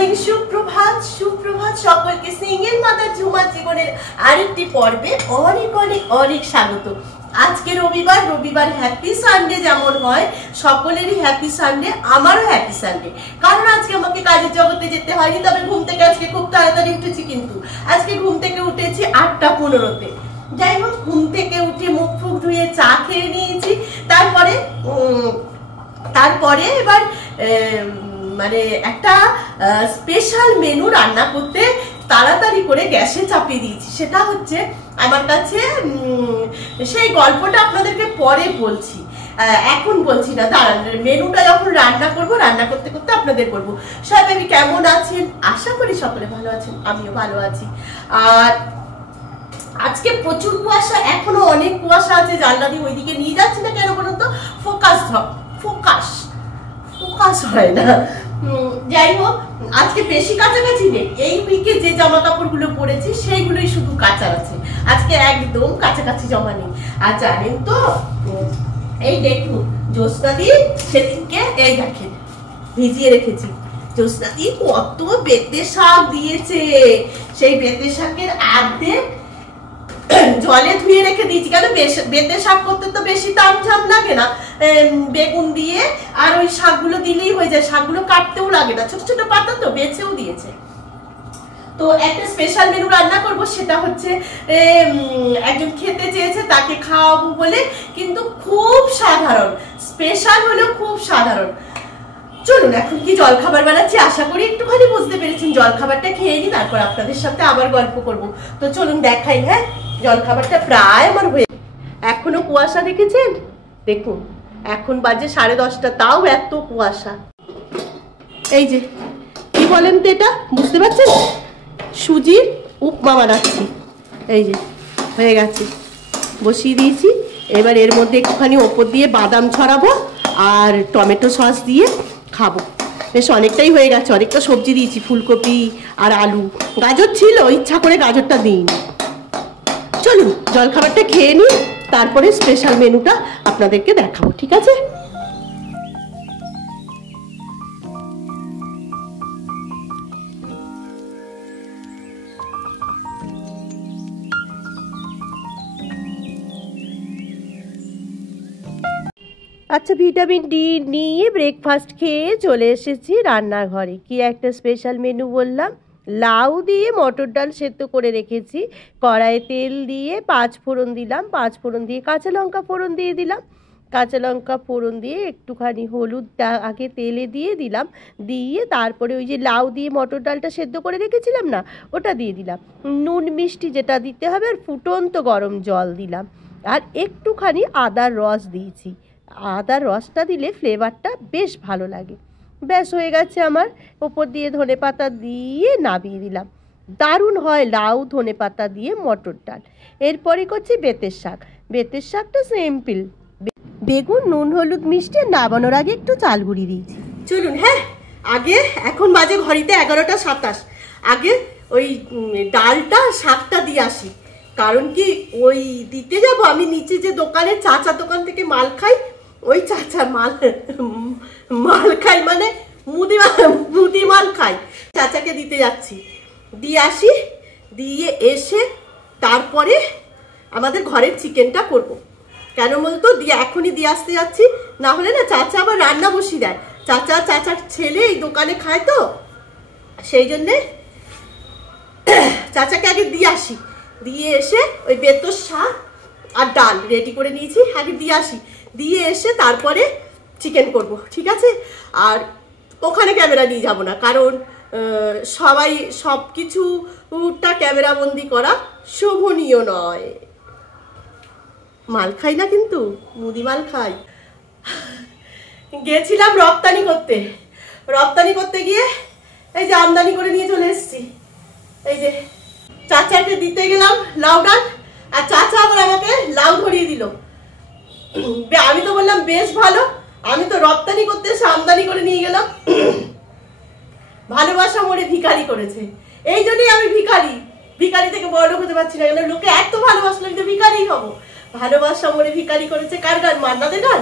Morning, সুপ্রভাত সুপ্রভাত সকলকে সিঙ্গেল মাদার ঝুমার জীবনের আরেকটি পর্বে অনেক অনেক অনেক স্বাগত। আজকে রবিবার, রবিবার হ্যাপি সানডে যেমন হয় সকলেরই হ্যাপি সানডে, আমারও হ্যাপি সানডে, কারণ আজকে আমাকে কাজের জগতে যেতে হয়নি। তবে ঘুম থেকে আজকে খুব তাড়াতাড়ি উঠেছি, কিন্তু আজকে ঘুম থেকে উঠেছি 8:15-তে। যাই হোক, ঘুম থেকে উঠে মুখ ফুক ধুয়ে চা খেয়ে নিয়েছি। তারপরে এবার মানে একটা স্পেশাল মেনু রান্না করতে তাড়াতাড়ি করে গ্যাসে চাপিয়ে দিয়েছি। সেটা হচ্ছে আমার কাছে সেই গল্পটা আপনাদেরকে পরে বলছি, এখন বলছি না, দাঁড়ান, মেনুটা যখন রান্না করব, রান্না করতে করতে আপনাদের বলবো। সবাই কেমন আছেন? আশা করি সকলে ভালো আছেন, আমিও ভালো আছি। আর আজকে প্রচুর কুয়াশা, এখনো অনেক কুয়াশা আছে। জানলা দিয়ে ওইদিকে নিয়ে যাচ্ছি না কেন বলুন তো, ফোকাস হয় না। যাই হোক, আজকে বেশি কাছাকাছি নেই। এই উইকে যে জামা কাপড়গুলো পরেছি সেইগুলোই শুধু কাঁচা আছে, আজকে একদম কাছাকাছি জমা নেই। আর জানেন তো, এই দেখুন জ্যোৎস্নাদি সেদিনকে এই দেখেন ভিজিয়ে রেখেছি। জ্যোৎস্নাদি কত বেতে শাক দিয়েছে, সেই বেতে শাকের অর্ধেক জলে ধুয়ে রেখে দিয়েছি। কেন, বেতে শাক করতে তো বেশি তামঝাম লাগে না, বেগুন দিয়ে আর ওই শাকগুলো দিলেই হয়ে যায়, শাকগুলো কাটতেও লাগে না, ছোট ছোট পাতা তো বেছেও দিয়েছে। তো একটা স্পেশাল মেনু রান্না করব, সেটা হচ্ছে একজন খেতে চেয়েছে, তাকে খাওয়াবো বলে, কিন্তু খুব সাধারণ, স্পেশাল হলেও খুব সাধারণ। চলুন এখন কি জল খাবার বানাচ্ছি, আশা করি একটুখানি বুঝতে পেরেছেন। জল খাবারটা খেয়ে নি, তারপর আপনাদের সাথে আবার গল্প করব। তো চলুন দেখাই। হ্যাঁ, জল খাবারটা প্রায় আমার হয়ে, এখনো কুয়াশা দেখেছেন, দেখুন এখন বাজে 10:30, তাও এত কুয়াশা। এই যে কি বলেন তো, এটা বুঝতে পারছেন, সুজির উপমা বানাচ্ছি। এই যে হয়ে গেছে, বসিয়ে দিয়েছি। এবার এর মধ্যে একটুখানি ওপর দিয়ে বাদাম ছড়াবো আর টমেটো সস দিয়ে খাবো। বেশ অনেকটাই হয়ে গেছে, অনেকটা সবজি দিয়েছি, ফুলকপি আর আলু, গাজর ছিল, ইচ্ছা করে গাজরটা দিইনি। চলুন জলখাবারটা খেয়ে নিই, তারপরে স্পেশাল মেনুটা আপনাদেরকে দেখাবো, ঠিক আছে? আচ্ছা, ভিটামিন ডি নিয়ে ব্রেকফাস্ট খেয়ে চলে এসেছি রান্নাঘরে। কি একটা স্পেশাল মেনু বললাম, লাউ দিয়ে মটর ডাল সেদ্ধ করে রেখেছি। কড়াইয়ে তেল দিয়ে 5 ফোড়ন দিলাম, 5 ফোড়ন দিয়ে কাঁচা লঙ্কা ফোড়ন দিয়ে দিলাম। কাঁচা লঙ্কা ফোড়ন দিয়ে একটুখানি হলুদ আগে তেলে দিয়ে দিলাম, দিয়ে তারপরে ওই যে লাউ দিয়ে মটর ডালটা সেদ্ধ করে রেখেছিলাম না, ওটা দিয়ে দিলাম। নুন মিষ্টি যেটা দিতে হবে, আর ফুটন্ত গরম জল দিলাম, আর একটুখানি আদার রস দিয়েছি। আদার রসটা দিলে ফ্লেভারটা বেশ ভালো লাগে। ব্যাস হয়ে গেছে আমার। ওপর দিয়ে ধনেপাতা দিয়ে নামিয়ে দিলাম। দারুণ হয় লাউ ধনেপাতা দিয়ে মটর ডাল। এরপরে করছি বেতের শাক। বেতের শাকটা সিম্পল, বেগুন, নুন, হলুদ, মিষ্টি, নামানোর আগে একটু চাল গুঁড়ি দিয়েছি। চলুন, হ্যাঁ, আগে এখন বাজে ঘড়িতে 11:27, আগে ওই ডালটা শাকটা দিয়ে আসি। কারণ কি, ওই দিতে যাব আমি নিচে যে দোকানে, চাচা দোকান থেকে মাল খাই, ওই চাচা মাল খাই মানে মুদি মাল খাই, চাচাকে দিতে যাচ্ছি, দিয়ে আসি। দিয়ে এসে তারপরে আমাদের ঘরের চিকেনটা করব। কেন বলতো, দিয়ে এখনই দিয়ে আসতে যাচ্ছি, না হলে না চাচা আবার রান্না বসিয়ে দেয়। চাচার ছেলে এই দোকানে খায়, তো সেই জন্যে চাচাকে আগে দিয়ে আসি। দিয়ে এসে ওই বেতর শাক আর ডাল রেডি করে নিয়েছি, আগে দিয়ে আসি। দিয়ে এসে তারপরে চিকেন করব, ঠিক আছে? আর ওখানে ক্যামেরা নিয়ে যাব না, কারণ সবাই সব কিছুটা ক্যামেরা বন্দি করা শোভনীয় নয়। মাল খাই না, কিন্তু মুদি মাল খাই। গেছিলাম রপ্তানি করতে গিয়ে এই যে আমদানি করে নিয়ে চলে এসেছি। এই যে চাচাকে দিতে গেলাম লাউ ডাল, আর চাচা আবার আমাকে লাউ ধরিয়ে দিল। আমি তো বললাম বেশ ভালো, আমি তো রপ্তানি করতে এসে আমদানি করে নিয়ে গেলাম। ভালোবাসা মোড়ে ভিখারি করেছে, এই জন্যই আমি ভিখারি থেকে বড় লোক হতে পারছি না। কেন, লোকে এত ভালোবাসলো, কিন্তু ভিখারি হবো। ভালোবাসা মোড়ে ভিখারি করেছে, কার গান? মান্নাদের গান।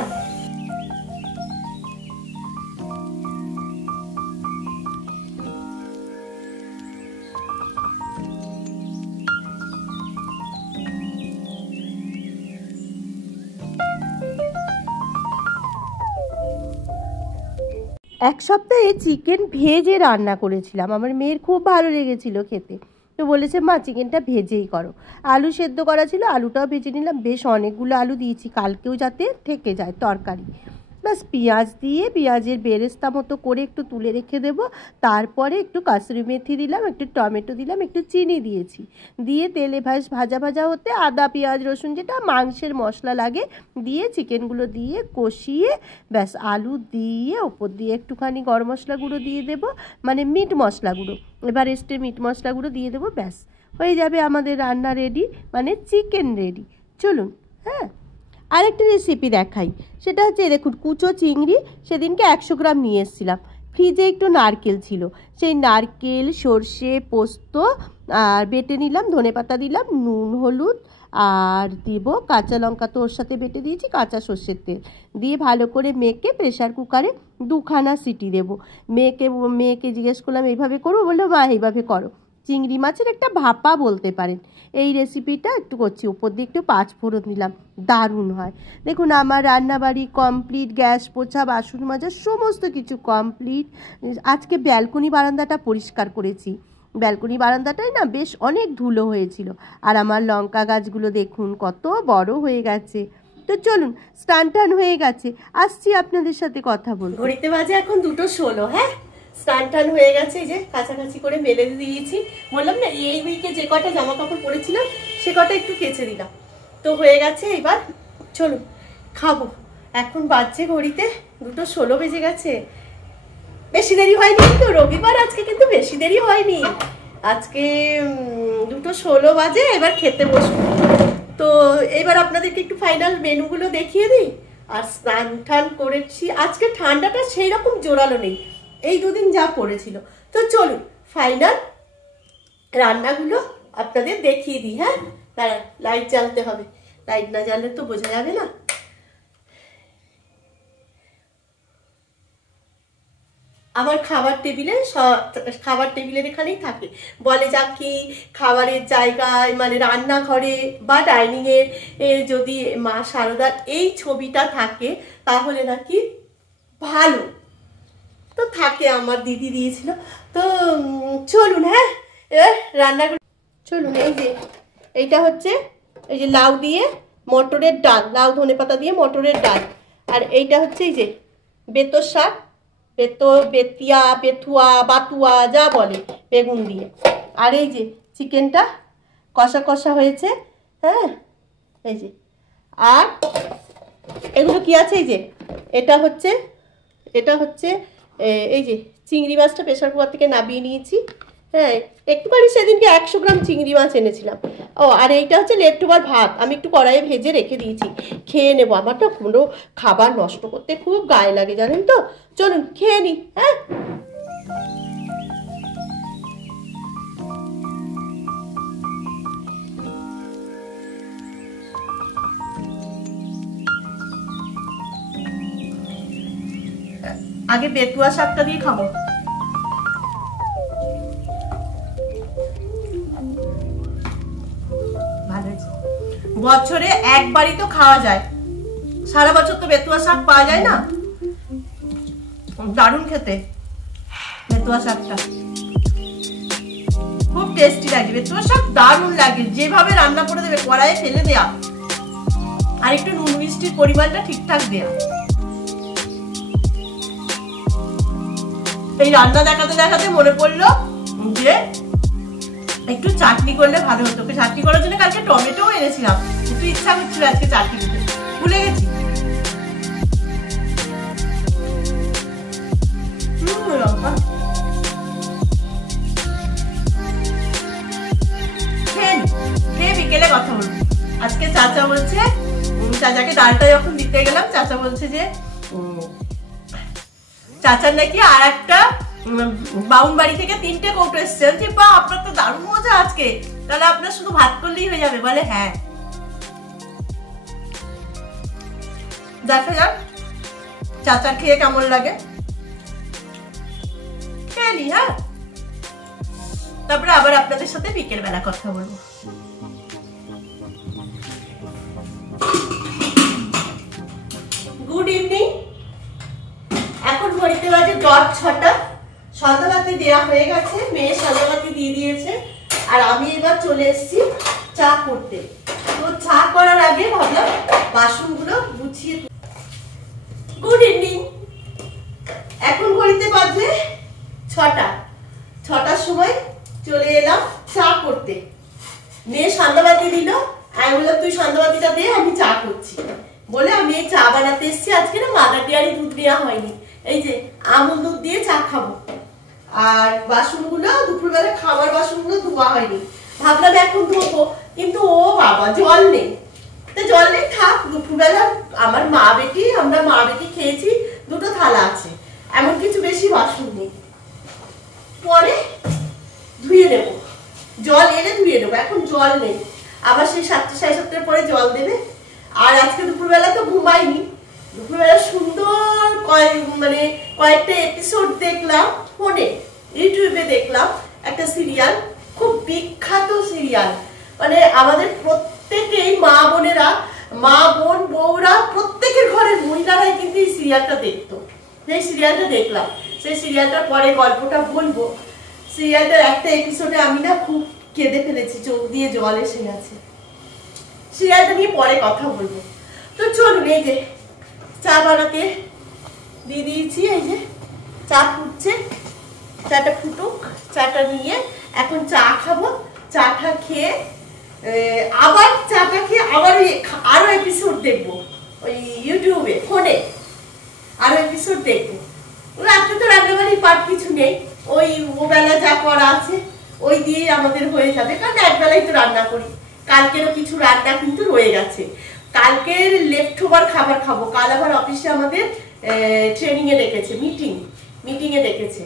এক সপ্তাহে চিকেন ভেজে রান্না করেছিলাম, আমার মেয়ের খুব ভালো লেগেছিল খেতে। তো বলেছে মা চিকেনটা ভেজেই করো। আলু সেদ্ধ করা ছিল, আলুটাও ভেজে নিলাম, বেশ অনেকগুলো আলু দিয়েছি কালকেও যাতে থেকে যায় তরকারি। ব্যাস পেঁয়াজ দিয়ে পেঁয়াজের বেরেস্তা মতো করে একটু তুলে রেখে দেবো। তারপরে একটু কাসুরি মেথি দিলাম, একটু টমেটো দিলাম, একটু চিনি দিয়েছি, দিয়ে তেলে ভাজা ভাজা হতে আদা পেঁয়াজ রসুন যেটা মাংসের মশলা লাগে দিয়ে চিকেনগুলো দিয়ে কষিয়ে ব্যাস আলু দিয়ে ওপর দিয়ে একটুখানি গরম মশলা গুঁড়ো দিয়ে দেবো, মানে মিট মশলা গুঁড়ো, এভারেস্টে মিট মশলা গুঁড়ো দিয়ে দেবো, ব্যাস হয়ে যাবে আমাদের রান্না রেডি, মানে চিকেন রেডি। চলুন হ্যাঁ আরেকটা রেসিপি দেখাই, সেটা হচ্ছে দেখুন কুচো চিংড়ি সেদিনকে 100 গ্রাম নিয়ে এসেছিলাম, ফ্রিজে একটু নারকেল ছিল, সেই নারকেল সর্ষে পোস্ত আর বেটে নিলাম, ধনেপাতা দিলাম, নুন হলুদ আর দিব কাঁচা লঙ্কা, তো ওর সাথে বেটে দিয়েছি কাঁচা সর্ষের তেল দিয়ে ভালো করে মেখে প্রেশার কুকারে 2খানা সিটি দেবো। মেয়েকে জিজ্ঞেস করলাম এইভাবে করবো, বললো মা এইভাবে করো। চিংড়ি মাছের একটা ভাপা বলতে পারেন। এই রেসিপিটা একটু করছি, উপর দিয়ে একটু 5 ফোড়ন দিলাম, দারুণ হয়। দেখুন আমার রান্নাবাড়ি কমপ্লিট, গ্যাস পোছা বাসন মাজা সমস্ত কিছু কমপ্লিট। আজকে ব্যালকনি বারান্দাটা পরিষ্কার করেছি, ব্যালকনি বারান্দাটাই না বেশ অনেক ধুলো হয়েছিল। আর আমার লঙ্কা গাছগুলো দেখুন কত বড় হয়ে গেছে। তো চলুন স্নান টান হয়ে গেছে, আসছি আপনাদের সাথে কথা বলবো। ঘড়িতে বাজে এখন 2:16। হ্যাঁ স্নান টান হয়ে গেছে, এই যে কাছাকাছি করে মেলে দিয়েছি। বললাম না এই উইকে যে কটা জামা কাপড় পরেছিলাম সে কটা একটু কেচে দিলাম, তো হয়ে গেছে। এবার চলুন খাবো। এখন বাজছে ঘড়িতে 2:16 বেজে গেছে, বেশি দেরি হয়নি কিন্তু, রবিবার আজকে কিন্তু বেশি দেরি হয়নি, আজকে 2:16 বাজে। এবার খেতে বসবো। তো এবার আপনাদেরকে একটু ফাইনাল মেনুগুলো দেখিয়ে দিই। আর স্নান টান করেছি, আজকে ঠান্ডাটা সেই রকম জোরালো নেই, এই দুদিন যা পড়েছিল। তো চলুন ফাইনাল রান্নাগুলো আপনাদের দেখিয়ে দিই। হ্যাঁ দাঁড়ান, লাইট জ্বালতে হবে, লাইট না জ্বাললে তো বোঝা যাবে না। আমার খাবার টেবিলের এখানেই থাকে, বলে যা কি খাবারের জায়গায় মানে রান্নাঘরে বা ডাইনিংয়ে যদি মা শারদার এই ছবিটা থাকে তাহলে নাকি ভালো, তো থাকে, আমার দিদি দিয়েছিল। তো চলুন হ্যাঁ রান্নাগুলো চলুন। এইটা হচ্ছে এই যে লাউ দিয়ে মটরের ডাল, লাউ ধনেপাতা দিয়ে মটরের ডাল। আর এইটা হচ্ছে এই যে বেতর শাক, বেথুয়া বাতুয়া যা বলে, বেগুন দিয়ে। আর এই যে চিকেনটা কষা কষা হয়েছে। হ্যাঁ এই যে, আর এগুলো কি আছে, এই যে এটা হচ্ছে এই যে চিংড়ি মাছটা প্রেশার কুকার থেকে নামিয়ে নিয়েছি। হ্যাঁ একটুখানি সেদিনকে 100 গ্রাম চিংড়ি মাছ এনেছিলাম। ও আর এইটা হচ্ছে লেফট ওভার ভাত, আমি একটু কড়াইয়ে ভেজে রেখে দিয়েছি, খেয়ে নেবো। আমার তো কোনো খাবার নষ্ট করতে খুব গায়ে লাগে জানেন তো। চলুন খেয়ে নিই। হ্যাঁ আগে বেতুয়া শাকটা দিয়ে খাবো। বছরে একবারই তো খাওয়া যায়, সারা বছর তো বেতুয়া শাক পাওয়া যায় না। দারুণ খেতে বেতুয়া শাকটা, খুব টেস্টি লাগে বেতুয়া শাক, দারুণ লাগে। যেভাবে রান্না করে দেবে কড়াইয়ে ফেলে দেয়া, আর একটু নুন মিষ্টির পরিমাণটা ঠিকঠাক দেয়া। এই রান্না দেখাতে দেখাতে মনে পড়লো যে একটু চাটনি করলে ভালো হতো। চাটনি করার জন্য কালকে টমেটো এনেছিলাম, একটু ইচ্ছা করছিল আজকে চাটনি দিতে, ভুলে গেছি। খেয়ে বিকেলে কথা বলবো। আজকে চাচা বলছে, চাচাকে ডালটা যখন দিতে গেলাম চাচা বলছে যে চাচার নাকি আর একটা বাউন বাড়ি থেকে 3টে কৌটো এসছে। বা আপনার তো দারুণ মজা আজকে, তাহলে আপনার শুধু ভাত করলেই হয়ে যাবে। বলে হ্যাঁ, দেখা যাক চাচার খেয়ে কেমন লাগে, খেয়ে নি। হ্যাঁ তারপরে আবার আপনাদের সাথে বিকেল বেলা কথা বলবো। গুড ইভিনিং, এখন ঘড়িতে বাজে 10 চট 6টা সন্ধ্যাবাতি দেওয়া হয়ে গেছে, মেয়ে সন্ধ্যাবাতি দিয়ে দিয়েছে, আর আমি এবার চলে এসেছি চা করতে। তো চা করার আগে ভাবলাম বাসনগুলো গুছিয়ে। Good evening. এখন ঘড়িতে বাজে 6টার সময় চলে এলাম চা করতে। মেয়ে সন্ধ্যাবাতি দিল, আমি বললাম তুই সন্ধ্যাবাতিটা দে, আমি চা করছি বলে আমি এই চা বানাতে এসেছি। আজকে না মাদার ডেয়ারি দুধ দেওয়া হয়নি, এই যে আমুল দুধ দিয়ে চা খাবো। আর বাসনগুলো দুপুরবেলা খাবার বাসনগুলো ধোয়া হয়নি, ভাবলাম এখন ধোবো, কিন্তু ও বাবা জল নেই। তো জল নেই থাক, দুপুরবেলা আমরা মা বেটি খেয়েছি, 2টো থালা আছে, এমন কিছু বেশি বাসন নেই, পরে ধুয়ে নেবো, জল এনে ধুয়ে নেবো। এখন জল নেই, আবার সেই 7টা সাড়ে 7টার পরে জল দেবে। আর আজকে দুপুরবেলা তো ঘুমাইনি, দুপুরবেলা সুন্দর কয়েকটা এপিসোড দেখলাম ফোনে, ইউটিউবে দেখলাম একটা সিরিয়াল, খুব বিখ্যাত সিরিয়াল। আমাদের প্রত্যেকেই মা বোন বউরা প্রত্যেকের ঘরের মহিলারাই কিন্তু এই সিরিয়ালটা দেখতো। সেই সিরিয়ালটা দেখলাম, সেই সিরিয়ালটার পরে গল্পটা বলবো। সিরিয়ালটার একটা এপিসোডে আমি না খুব কেঁদে ফেলেছি, চোখ দিয়ে জল এসে গেছে। সিরিয়ালটা নিয়ে পরে কথা বলবো। তো চলুন, এই যে চা বানাতে দিয়ে দিয়েছি, এই যে চা ফুটছে, চাটা ফুটুক, চাটা নিয়ে এখন চা খাবো। চাটা খেয়ে আবার আরো এপিসোড দেখবো, ওই ইউটিউবে ফোনে আরো এপিসোড দেখবো। রাত্রে তো রান্নাবাড়ির পাট কিছু নেই, ওই ওবেলা যা করা আছে ওই দিয়ে আমাদের হয়ে যাবে, কারণ একবেলাই তো রান্না করি। কালকেরও কিছু রান্না কিন্তু রয়ে গেছে, কালকের লেফট ওভার খাবার খাবো। কাল আবার অফিসে আমাদের ট্রেনিং এ ডেকেছে, মিটিং এ ডেকেছে।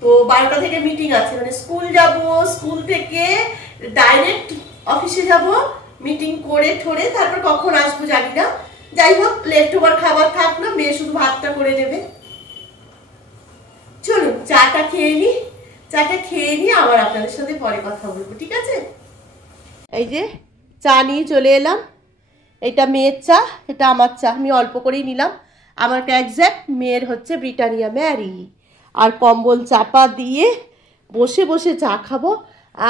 তো 12টা থেকে মিটিং আছে, স্কুল যাব, স্কুল থেকে ডাইরেক্ট অফিসে যাব, মিটিং করে ঠোরে তারপর কখন আসবো জানি না। যাই হোক, লেফট ওভার খাবার থাকলো, মেয়ে শুধু ভাতটা করে নেবে। চলুন চাটা খেয়ে নি, আবার আপনাদের সাথে পরে কথা বলবো, ঠিক আছে? এই যে চা নিয়ে চলে এলাম, এটা মেয়ের চা, এটা আমার চা, আমি অল্প করেই নিলাম। আমার এক্স্যাক্ট, মেয়ের হচ্ছে ব্রিটানিয়া ম্যারি। আর কম্বল চাপা দিয়ে বসে বসে চা খাবো,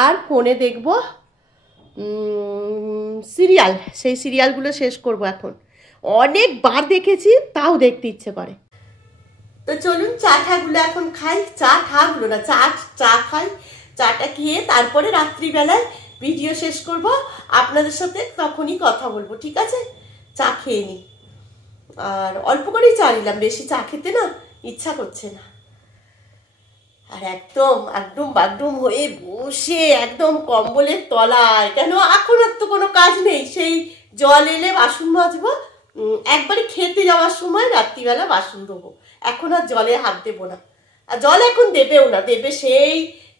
আর ফোনে দেখবো সিরিয়াল, সেই সিরিয়ালগুলো শেষ করব। এখন অনেকবার দেখেছি, তাও দেখতে ইচ্ছে করে। তো চলুন চাটাগুলো এখন খাই, চা খাই, চাটা খেয়ে তারপরে রাত্রিবেলায় ভিডিও শেষ করব, আপনাদের সাথে তখনই কথা বলবো, ঠিক আছে? চা খেয়ে নি, আর অল্প করেই চা নিলাম, বেশি চা খেতে না ইচ্ছা করছে না। আর একদম বাথরুম হয়ে বসে একদম কম্বলের তলায়, কেন এখন আর তো কোনো কাজ নেই, সেই জল এলে বাসন মাজবো, একবারে খেতে যাওয়ার সময় রাত্রিবেলা বাসন ধোবো, এখন আর জলে হাত দেবো না। আর জল এখন দেবেও না, দেবে সেই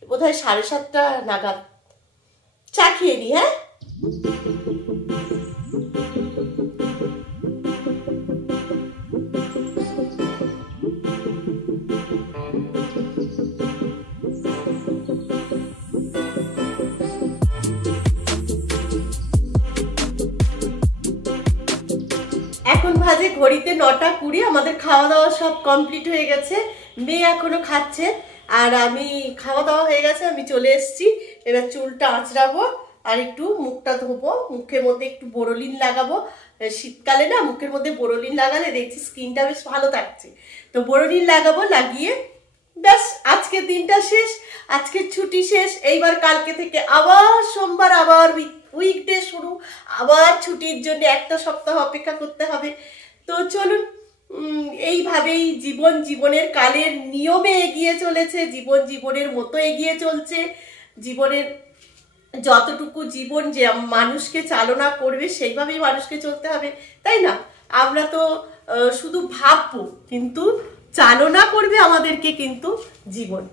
বোধহয় 7:30 নাগাদ। চা খেয়ে নি, হ্যাঁ? এখন বাজে ঘড়িতে 9:20, আমাদের খাওয়া দাওয়া সব কমপ্লিট হয়ে গেছে, মেয়ে এখনো খাচ্ছে, আর আমি খাওয়া দাওয়া হয়ে গেছে, আমি চলে এসেছি। এবার চুলটা আঁচড়াবো আর একটু মুখটা ধোবো, মুখের মধ্যে একটু বোরোলিন লাগাবো। শীতকালে না মুখের মধ্যে বোরোলিন লাগালে দেখছি স্কিনটা বেশ ভালো থাকছে, তো বোরোলিন লাগাবো, লাগিয়ে ব্যাস আজকের দিনটা শেষ, আজকের ছুটি শেষ। এইবার কালকে থেকে আবার সোমবার, আবার উইকডে শুরু, আবার ছুটির জন্য একটা সপ্তাহ অপেক্ষা করতে হবে। তো চলুন, এইভাবেই জীবনের কালের নিয়মে এগিয়ে চলেছে, জীবনের মতো এগিয়ে চলছে। জীবনের যতটুকু জীবন যে মানুষকে চালনা করবে সেইভাবেই মানুষকে চলতে হবে, তাই না? আমরা তো শুধু ভাববো, কিন্তু চালনা করবে আমাদেরকে কিন্তু জীবন।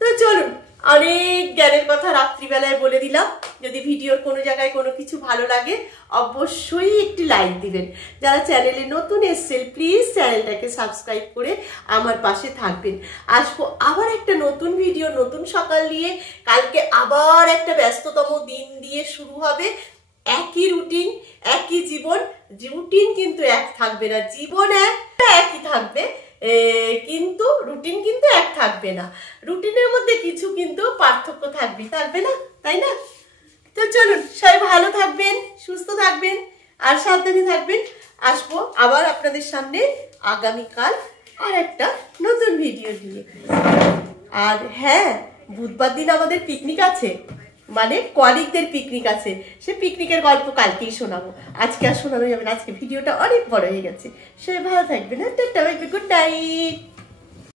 তো চলুন, অনেক জ্ঞানের কথা রাত্রিবেলায় বলে দিলাম। যদি ভিডিওর কোনো জায়গায় কোনো কিছু ভালো লাগে অবশ্যই একটি লাইক দিবেন। যারা চ্যানেলে নতুন এসেছেন প্লিজ চ্যানেলটাকে সাবস্ক্রাইব করে আমার পাশে থাকবেন। আসবো আবার একটা নতুন ভিডিও, নতুন সকাল নিয়ে। কালকে আবার একটা ব্যস্ততম দিন দিয়ে শুরু হবে, একই রুটিন, একই জীবন। রুটিন কিন্তু এক থাকবে না, জীবন একই থাকবে। কিন্তু রুটিন কিন্তু এক থাকবে না, রুটিনের মধ্যে কিছু কিন্তু পার্থক্য থাকবে না, তাই না? তো চলুন, সবাই ভালো থাকবেন, সুস্থ থাকবেন আর সাবধানে থাকবেন। আসবো আবার আপনাদের সামনে আগামীকাল আর একটা নতুন ভিডিও নিয়ে। আর হ্যাঁ, বুধবার দিন আমাদের পিকনিক আছে, মানে কলিগদের পিকনিক আছে। সে পিকনিকের গল্প কালকেই শোনাবো, আজকে আর শোনানো যাবে না, আজকে ভিডিওটা অনেক বড় হয়ে গেছে। সবাই ভালো থাকবেন, tata, bye bye, good night.